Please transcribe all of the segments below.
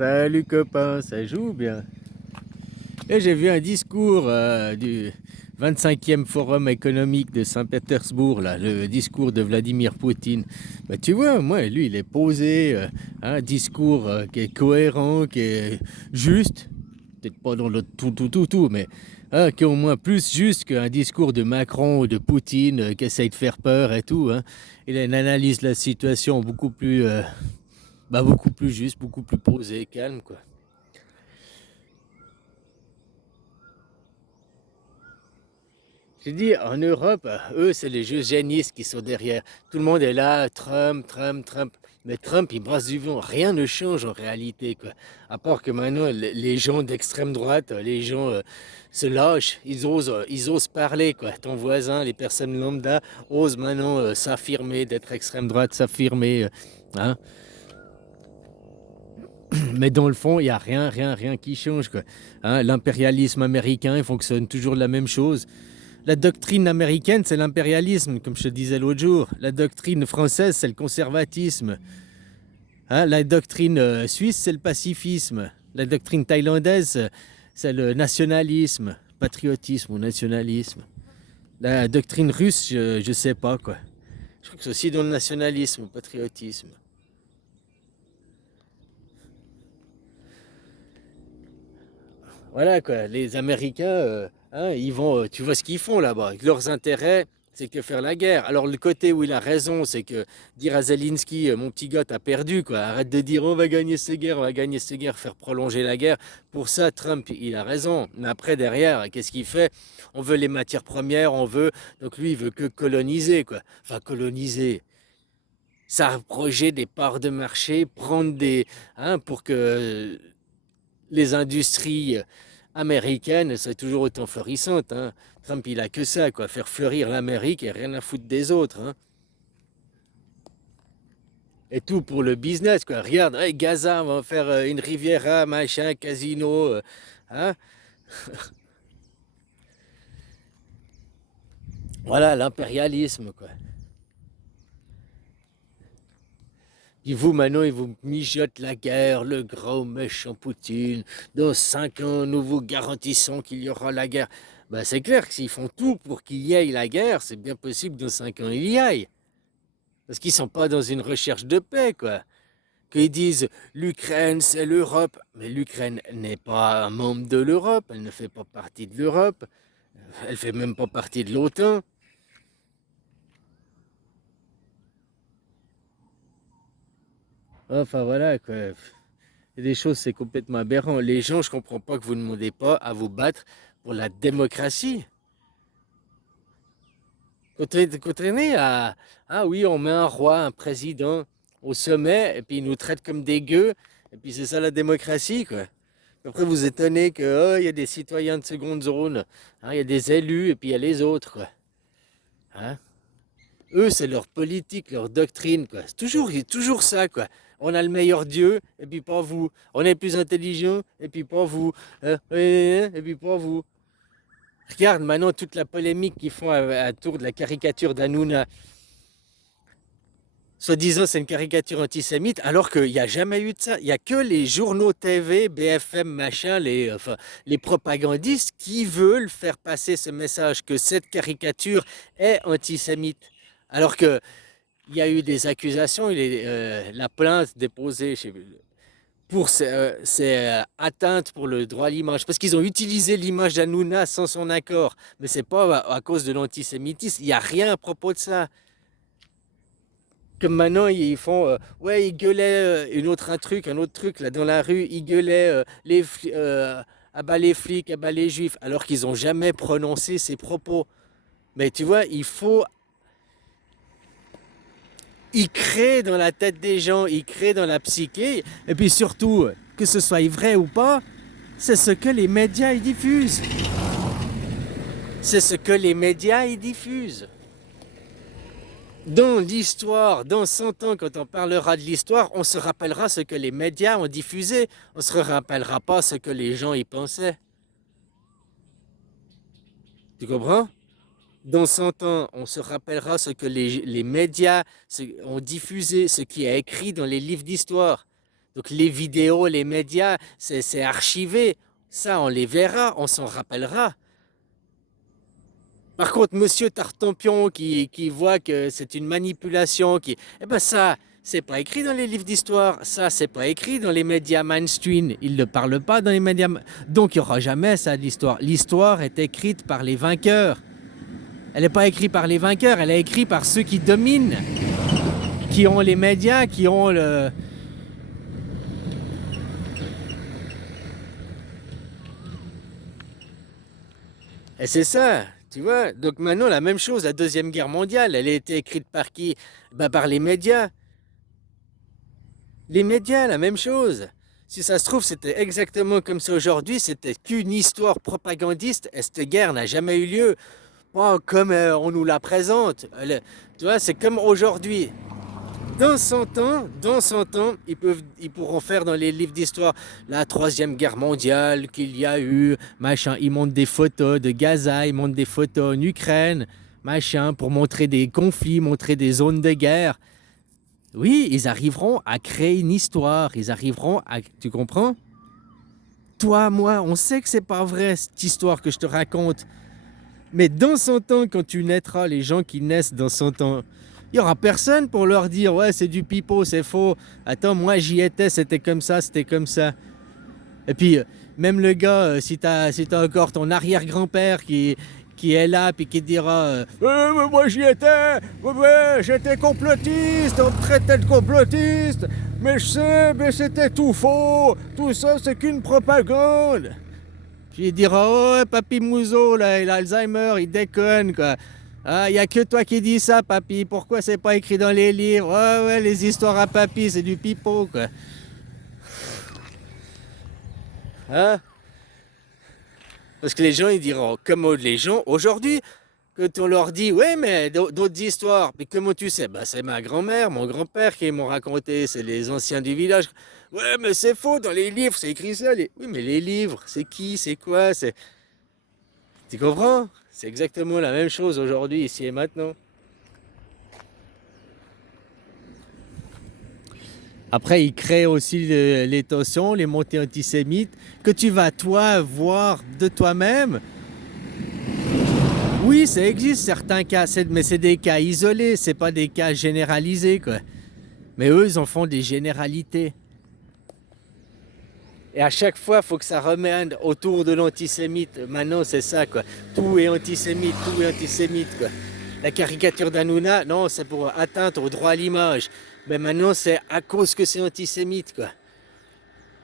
Salut copain, ça joue bien. Et j'ai vu un discours du 25e Forum économique de Saint-Pétersbourg, là, le discours de Vladimir Poutine. Bah, tu vois, moi, lui, il est posé, un discours qui est cohérent, qui est juste, peut-être pas dans le tout, mais qui est au moins plus juste qu'un discours de Macron ou de Poutine qui essaye de faire peur et tout. Hein. Il a une analyse de la situation beaucoup plus juste, beaucoup plus posée, calme, quoi. J'ai dit, en Europe, eux, c'est les eugénistes qui sont derrière. Tout le monde est là, Trump, Trump, Trump. Mais Trump, il brasse du vent. Rien ne change en réalité, quoi. À part que maintenant, les gens d'extrême droite, les gens se lâchent, ils osent parler, quoi. Ton voisin, les personnes lambda, osent maintenant s'affirmer, d'être extrême droite, s'affirmer. Hein. Mais dans le fond, il n'y a rien qui change, quoi. Hein, l'impérialisme américain, il fonctionne toujours de la même chose. La doctrine américaine, c'est l'impérialisme, comme je te disais l'autre jour. La doctrine française, c'est le conservatisme. Hein, la doctrine suisse, c'est le pacifisme. La doctrine thaïlandaise, c'est le nationalisme, patriotisme ou nationalisme. La doctrine russe, je sais pas quoi. Je crois que c'est aussi dans le nationalisme, patriotisme. Voilà quoi, les Américains, hein, ils vont, tu vois ce qu'ils font là-bas. Leurs intérêts, c'est que faire la guerre. Alors le côté où il a raison, c'est que dire à Zelensky, mon petit gars, t'as perdu quoi. Arrête de dire on va gagner ces guerres, on va gagner ces guerres, faire prolonger la guerre. Pour ça, Trump, il a raison. Mais après derrière, qu'est-ce qu'il fait? On veut les matières premières, on veut. Donc lui, il veut que coloniser quoi. Enfin coloniser. S'approcher des parts de marché, prendre des, hein, pour que les industries américaines seraient toujours autant florissantes. Hein. Trump, il a que ça, quoi, faire fleurir l'Amérique et rien à foutre des autres. Hein. Et tout pour le business, quoi. Regarde, hey, Gaza, on va faire une Riviera, machin, casino. Hein. Voilà, l'impérialisme, quoi. Puis vous, maintenant, ils vous mijotent la guerre, le gros méchant Poutine. Dans 5 ans, nous vous garantissons qu'il y aura la guerre. Ben, c'est clair que s'ils font tout pour qu'il y ait la guerre, c'est bien possible que dans 5 ans, il y aille. Parce qu'ils sont pas dans une recherche de paix, quoi. Qu'ils disent l'Ukraine, c'est l'Europe. Mais l'Ukraine n'est pas un membre de l'Europe, elle ne fait pas partie de l'Europe, elle fait même pas partie de l'OTAN. Enfin voilà, quoi. Il y a des choses, c'est complètement aberrant. Les gens, je comprends pas que vous ne demandez pas à vous battre pour la démocratie. Contrairement à, ah oui, on met un roi, un président au sommet, et puis ils nous traitent comme des gueux, et puis c'est ça la démocratie, quoi. Après, vous étonnez que, oh, il y a des citoyens de seconde zone, hein, il y a des élus, et puis il y a les autres, quoi. Hein. Eux, c'est leur politique, leur doctrine, quoi. C'est toujours ça, quoi. On a le meilleur Dieu, et puis pas vous. On est plus intelligent, et puis pas vous. Et puis pas vous. Regarde maintenant toute la polémique qu'ils font autour de la caricature d'Hanouna. Soi-disant, c'est une caricature antisémite, alors qu'il n'y a jamais eu de ça. Il n'y a que les journaux TV, BFM, machin, enfin, les propagandistes qui veulent faire passer ce message que cette caricature est antisémite. Alors que il y a eu des accusations, la plainte déposée pour ces atteintes pour le droit à l'image, parce qu'ils ont utilisé l'image d'Hanouna sans son accord. Mais c'est pas à cause de l'antisémitisme, il n'y a rien à propos de ça. Comme maintenant, ils font, ouais, ils gueulaient, un autre truc, là, dans la rue, ils gueulaient, à bas les flics, à bas les juifs, alors qu'ils n'ont jamais prononcé ces propos. Mais tu vois, ils créent dans la tête des gens, ils créent dans la psyché, et puis surtout, que ce soit vrai ou pas, c'est ce que les médias y diffusent. C'est ce que les médias y diffusent. Dans l'histoire, dans 100 ans, quand on parlera de l'histoire, on se rappellera ce que les médias ont diffusé. On ne se rappellera pas ce que les gens y pensaient. Tu comprends? Dans 100 ans, on se rappellera ce que les médias ont diffusé, ce qui est écrit dans les livres d'histoire. Donc les vidéos, les médias, c'est archivé. Ça, on les verra, on s'en rappellera. Par contre, Monsieur Tartampion qui voit que c'est une manipulation, eh ben ça, c'est pas écrit dans les livres d'histoire. Ça, c'est pas écrit dans les médias mainstream. Ils ne parlent pas dans les médias. Donc, il n'y aura jamais ça de l'histoire. L'histoire est écrite par les vainqueurs. Elle n'est pas écrite par les vainqueurs, elle est écrite par ceux qui dominent, qui ont les médias, qui ont le... Et c'est ça, tu vois. Donc maintenant, la même chose, la Deuxième Guerre mondiale, elle a été écrite par qui? Ben, par les médias. Les médias, la même chose. Si ça se trouve, c'était exactement comme ça aujourd'hui, c'était qu'une histoire propagandiste, et cette guerre n'a jamais eu lieu. Pas comme on nous la présente. Tu vois, c'est comme aujourd'hui. Dans 100 ans, ils pourront faire dans les livres d'histoire la Troisième Guerre mondiale qu'il y a eu, machin. Ils montrent des photos de Gaza, ils montrent des photos en Ukraine, machin, pour montrer des conflits, montrer des zones de guerre. Oui, ils arriveront à créer une histoire, ils arriveront à... Tu comprends? Toi, moi, on sait que c'est pas vrai cette histoire que je te raconte. Mais dans 100 ans, quand tu naîtras, les gens qui naissent dans 100 ans, il n'y aura personne pour leur dire « Ouais, c'est du pipeau, c'est faux. Attends, moi j'y étais, c'était comme ça, c'était comme ça. » Et puis, même le gars, si t'as encore ton arrière-grand-père qui est là, puis qui te dira mais moi j'y étais, ouais, j'étais complotiste, on me traitait de complotiste, mais je sais, mais c'était tout faux, tout ça c'est qu'une propagande. » Puis il dira « Oh, papy Mouzo, là, il a Alzheimer, il déconne, quoi. Ah, il n'y a que toi qui dis ça, papy. Pourquoi c'est pas écrit dans les livres? Ouais, ouais, les histoires à papy, c'est du pipeau, quoi. » Hein? Parce que les gens, ils diront, comme les gens aujourd'hui, quand on leur dit, ouais, mais d'autres histoires, mais comment tu sais? Bah, c'est ma grand-mère, mon grand-père qui m'ont raconté, c'est les anciens du village. Ouais, mais c'est faux, dans les livres, c'est écrit ça. Oui, mais les livres, c'est qui, c'est quoi, c'est... Tu comprends? C'est exactement la même chose aujourd'hui, ici et maintenant. Après, il crée aussi les tensions, les montées antisémites, que tu vas, toi, voir de toi-même. Oui, ça existe certains cas, mais c'est des cas isolés, c'est pas des cas généralisés, quoi. Mais eux, ils en font des généralités. Et à chaque fois, il faut que ça remène autour de l'antisémite. Maintenant, c'est ça, quoi. Tout est antisémite, quoi. La caricature d'Hanouna, non, c'est pour atteinte au droit à l'image. Mais maintenant, c'est à cause que c'est antisémite, quoi.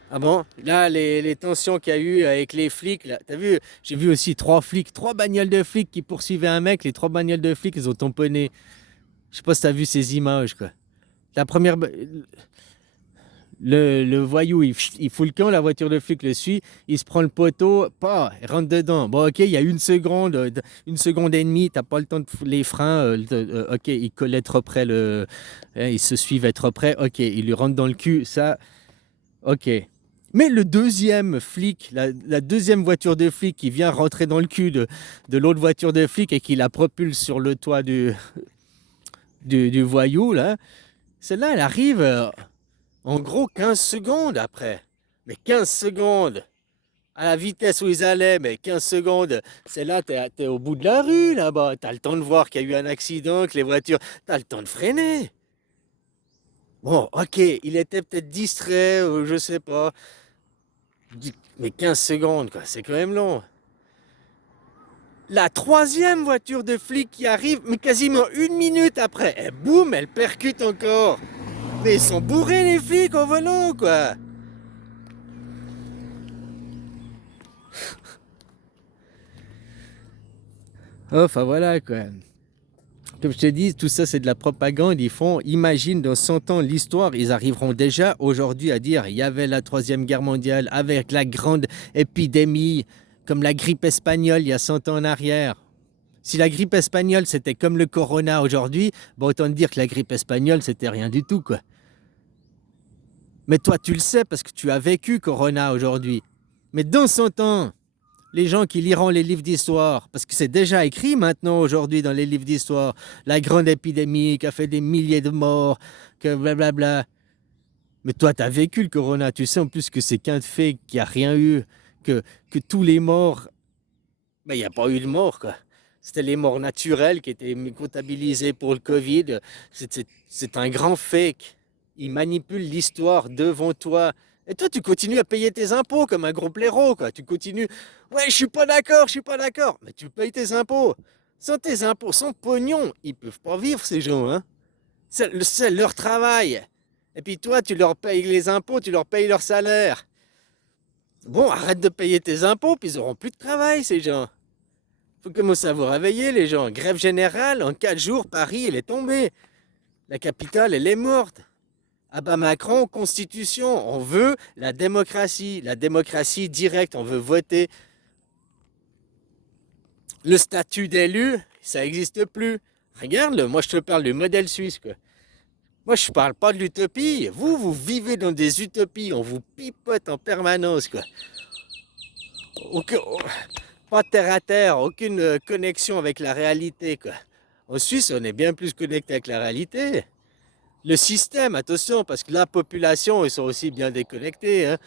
Ah bon? Là, les tensions qu'il y a eu avec les flics, là, t'as vu? J'ai vu aussi 3 flics, 3 bagnoles de flics qui poursuivaient un mec. Les 3 bagnoles de flics, ils ont tamponné. Je sais pas si t'as vu ces images, quoi. La première... Le voyou, il fout le camp, la voiture de flic le suit, il se prend le poteau, pas, il rentre dedans. Bon, ok, il y a une seconde et demie, t'as pas le temps de les freins, ok, il colle être près, ils se suivent être près, ok, il lui rentre dans le cul, ça, ok. Mais le deuxième flic, la deuxième voiture de flic qui vient rentrer dans le cul de l'autre voiture de flic et qui la propulse sur le toit du voyou, là, celle-là, elle arrive. En gros, 15 secondes après. Mais 15 secondes. À la vitesse où ils allaient, mais 15 secondes. C'est là, t'es au bout de la rue, là-bas. T'as le temps de voir qu'il y a eu un accident, que les voitures... T'as le temps de freiner. Bon, ok, il était peut-être distrait, je sais pas. Mais 15 secondes, quoi, c'est quand même long. La troisième voiture de flic qui arrive, mais quasiment 1 minute après, et boum, elle percute encore. Mais ils sont bourrés, les flics, au volant, quoi. Enfin voilà quoi. Comme je te dis, tout ça c'est de la propagande. Ils font, imagine dans 100 ans l'histoire, ils arriveront déjà aujourd'hui à dire il y avait la Troisième Guerre mondiale avec la grande épidémie, comme la grippe espagnole il y a 100 ans en arrière. Si la grippe espagnole c'était comme le corona aujourd'hui, bon autant te dire que la grippe espagnole c'était rien du tout quoi. Mais toi tu le sais parce que tu as vécu corona aujourd'hui. Mais dans 100 ans, les gens qui liront les livres d'histoire, parce que c'est déjà écrit maintenant aujourd'hui dans les livres d'histoire, la grande épidémie qui a fait des milliers de morts, que blablabla. Mais toi, tu as vécu le corona, tu sais en plus que c'est qu'un fait, qu'il n'y a rien eu, que tous les morts, ben, il n'y a pas eu de mort, quoi. C'était les morts naturelles qui étaient comptabilisées pour le Covid. C'est un grand fake. Ils manipulent l'histoire devant toi. Et toi, tu continues à payer tes impôts comme un gros blaireau, quoi. Tu continues. Ouais, je suis pas d'accord, je suis pas d'accord. Mais tu payes tes impôts. Sans tes impôts, sans pognon, ils peuvent pas vivre, ces gens, hein. C'est leur travail. Et puis toi, tu leur payes les impôts, tu leur payes leur salaire. Bon, arrête de payer tes impôts, puis ils auront plus de travail, ces gens. Faut commencer à vous réveiller, les gens. Grève générale, en 4 jours, Paris, elle est tombée. La capitale, elle est morte. Ah bah Macron, constitution, on veut la démocratie directe, on veut voter. Le statut d'élu, ça n'existe plus. Regarde-le, moi je te parle du modèle suisse, quoi. Moi je parle pas de l'utopie. Vous vivez dans des utopies, on vous pipote en permanence, quoi. Aucun- pas terre à terre, aucune connexion avec la réalité, quoi. En Suisse, on est bien plus connecté avec la réalité. Le système, attention, parce que la population, ils sont aussi bien déconnectés, hein.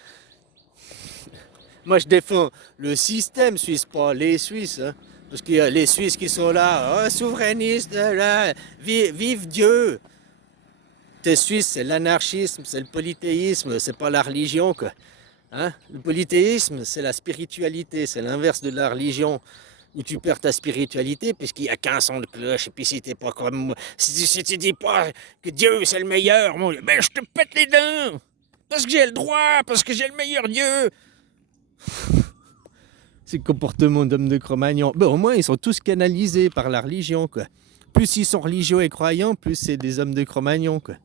Moi, je défends le système suisse, pas les Suisses, hein. Parce qu'il y a les Suisses qui sont là, oh, souverainistes, là, vive Dieu. T'es Suisse, c'est l'anarchisme, c'est le polythéisme, c'est pas la religion, quoi. Hein? Le polythéisme, c'est la spiritualité, c'est l'inverse de la religion, où tu perds ta spiritualité puisqu'il n'y a qu'un son de cloche. Et puis si t'es pas comme moi, si tu dis pas que Dieu c'est le meilleur, moi, ben je te pète les dents. Parce que j'ai le droit, parce que j'ai le meilleur Dieu. C'est le comportement d'hommes de Cro-Magnon. Ben, au moins, ils sont tous canalisés par la religion, quoi. Plus ils sont religieux et croyants, plus c'est des hommes de Cro-Magnon, quoi.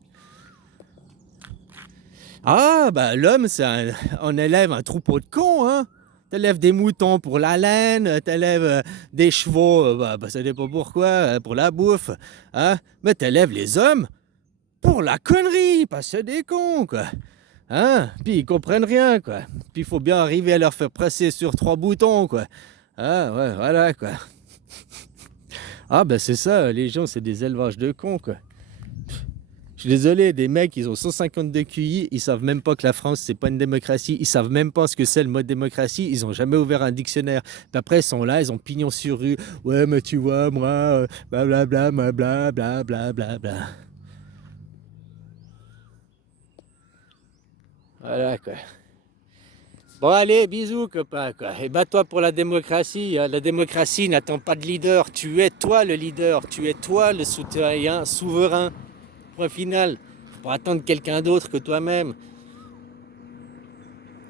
Ah, bah l'homme, on élève un troupeau de cons, hein. T'élèves des moutons pour la laine, t'élèves des chevaux, ça dépend pourquoi, pour la bouffe, hein. Mais t'élèves les hommes pour la connerie, parce que c'est des cons, quoi. Hein? Puis ils comprennent rien, quoi. Puis il faut bien arriver à leur faire presser sur 3 boutons, quoi. Ah, ouais, voilà, quoi. Ah, bah c'est ça, les gens, c'est des élevages de cons, quoi. Je suis désolé, des mecs, ils ont 150 de QI, ils savent même pas que la France, c'est pas une démocratie, ils savent même pas ce que c'est le mode démocratie, ils ont jamais ouvert un dictionnaire. Puis après, ils sont là, ils ont pignon sur rue. Ouais, mais tu vois, moi, blablabla, blablabla. Voilà, quoi. Bon, allez, bisous, copain, quoi. Et bats-toi pour la démocratie, hein. La démocratie n'attend pas de leader. Tu es toi le leader, tu es toi le citoyen souverain. Point final. Faut pas attendre quelqu'un d'autre que toi-même.